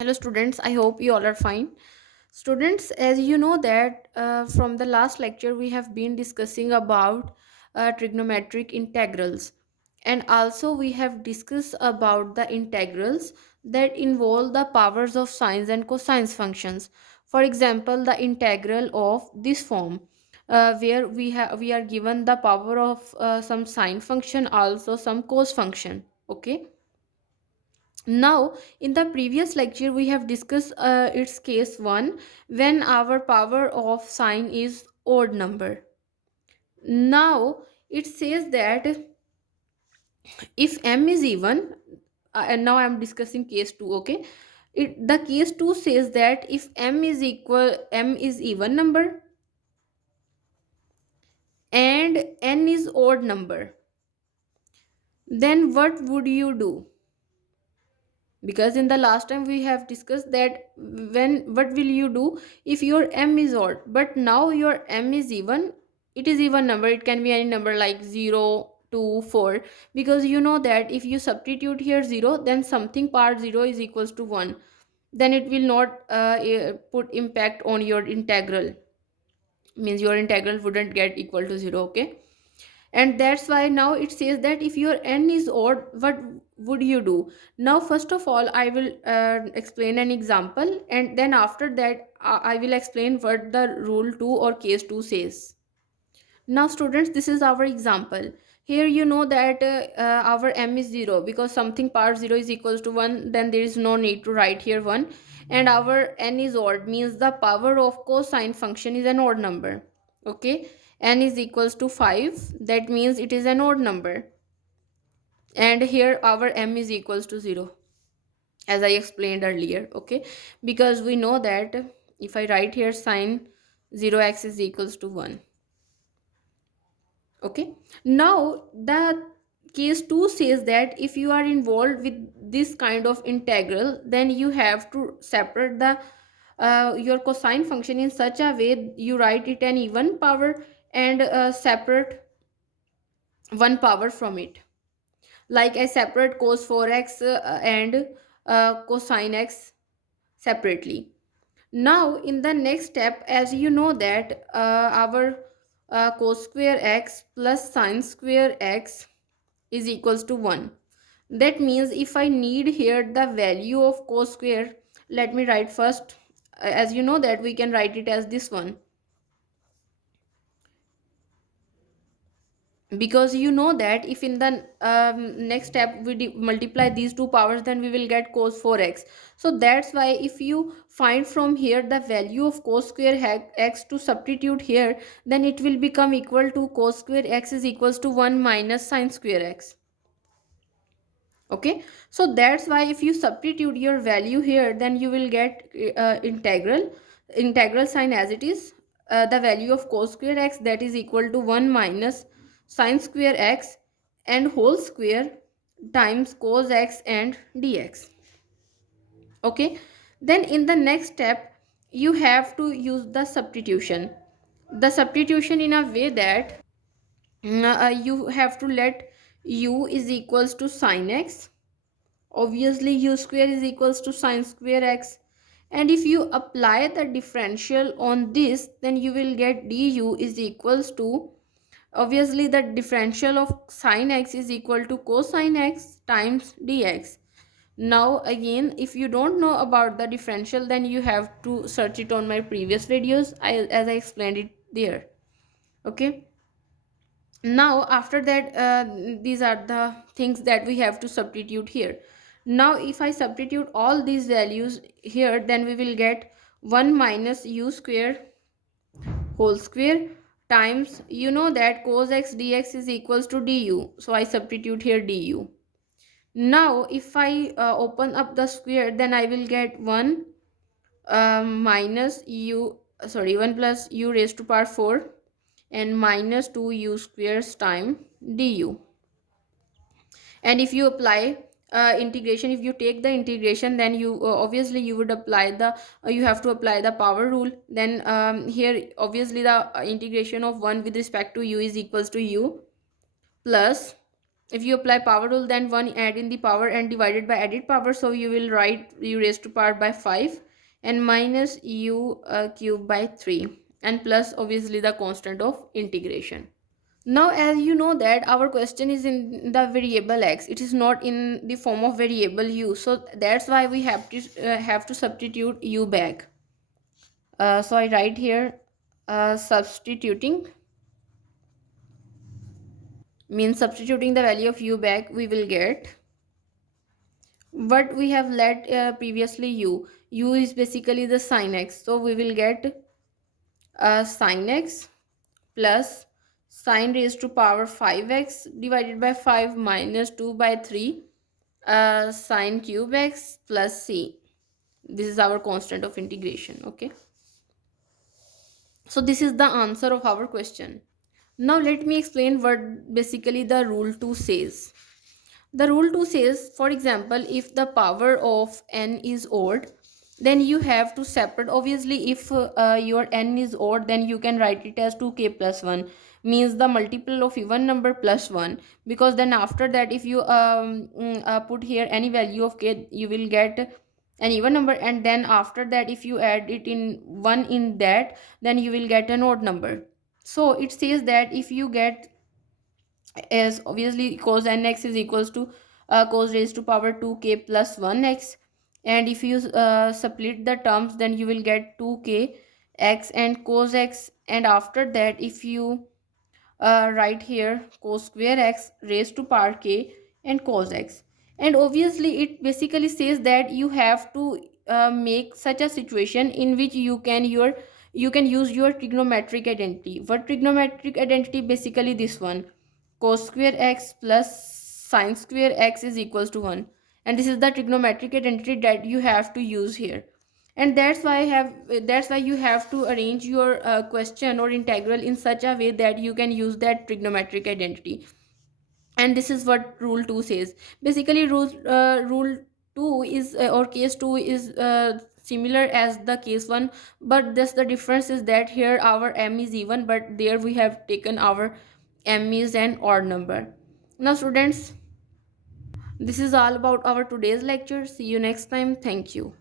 Hello students, I hope you all are fine. Students, as you know that from the last lecture we have been discussing about trigonometric integrals, and also we have discussed about the integrals that involve the powers of sines and cosines functions. For example, the integral of this form, where we are given the power of some sine function, also some cos function. Okay. Now, in the previous lecture, we have discussed its case 1 when our power of sine is odd number. Now, it says that if m is even, and now I am discussing case 2, okay? The case 2 says that if m is even number and n is odd number, then what would you do? Because in the last time we have discussed that when what will you do if your m is odd, but now your m is even. It is even number, it can be any number like 0 2 4, because you know that if you substitute here 0, then something part 0 is equals to 1, then it will not put impact on your integral, means your integral wouldn't get equal to 0. Okay, and that's why now it says that if your n is odd, what would you do? Now first of all I will explain an example, and then after that I will explain what the rule 2 or case 2 says. Now students, this is our example. Here you know that our m is 0, because something part 0 is equals to 1, then there is no need to write here 1. And our n is odd, means the power of cosine function is an odd number. Okay, n is equals to 5, that means it is an odd number. And here our m is equals to 0, as I explained earlier. Okay, because we know that if I write here sine 0x is equals to 1. Okay, now the case 2 says that if you are involved with this kind of integral, then you have to separate the your cosine function in such a way you write it an even power and separate one power from it. Like I separate cos 4x and cosine x separately. Now in the next step, as you know that our cos square x plus sine square x is equals to 1. That means if I need here the value of cos square, let me write first. As you know that we can write it as this one, because you know that if in the next step we multiply these two powers, then we will get cos 4x. So that's why if you find from here the value of cos square x to substitute here, then it will become equal to cos square x is equals to 1 minus sine square x. Okay, so that's why if you substitute your value here, then you will get integral sign as it is, the value of cos square x, that is equal to 1 minus sine square x and whole square times cos x and dx. Okay, then in the next step you have to use the substitution in a way that you have to let u is equals to sine x. Obviously u square is equals to sine square x, and if you apply the differential on this, then you will get du is equals to, obviously the differential of sine x is equal to cosine x times dx. Now again, if you don't know about the differential, then you have to search it on my previous videos, as I explained it there. Okay, now after that these are the things that we have to substitute here. Now if I substitute all these values here, then we will get 1 minus u square whole square times, you know that cos x dx is equals to du, so I substitute here du. Now if I open up the square, then I will get 1 minus u, sorry, 1 plus u raised to power 4 and minus 2u squares time du. And if you apply integration, if you take the integration, then you obviously you would apply the you have to apply the power rule. Then here obviously the integration of 1 with respect to u is equals to u plus if you apply power rule, then 1 add in the power and divided by added power, so you will write u raised to power by 5 and minus u cube by 3, and plus obviously the constant of integration. Now as you know that our question is in the variable x, it is not in the form of variable u, so that's why we have to substitute u back. So I write here substituting, means substituting the value of u back, we will get what we have let previously u is basically the sin x, so we will get sin x plus sin raised to power 5x divided by 5 minus 2 by 3 sin cube x plus c. This is our constant of integration. Okay, so this is the answer of our question. Now let me explain what basically the rule 2 says. The rule 2 says, for example, if the power of n is odd, then you have to separate. Obviously, if your n is odd, then you can write it as 2k plus 1, means the multiple of even number plus 1. Because then after that, if you put here any value of k, you will get an even number, and then after that, if you add it in 1 in that, then you will get an odd number. So it says that if you get, as obviously cos nx is equals to cos raised to power 2k plus 1x, and if you split the terms, then you will get 2k x and cos x, and after that if you write here cos square x raised to power k and cos x. And obviously it basically says that you have to make such a situation in which you can use your trigonometric identity. What trigonometric identity? Basically this one, cos square x plus sin square x is equals to 1, and this is the trigonometric identity that you have to use here. And that's why you have to arrange your question or integral in such a way that you can use that trigonometric identity. And this is what rule 2 says. Basically rule 2 is or case 2 is similar as the case 1, but this the difference is that here our m is even, but there we have taken our m is an odd number. Now students, this is all about our today's lecture. See you next time. Thank you.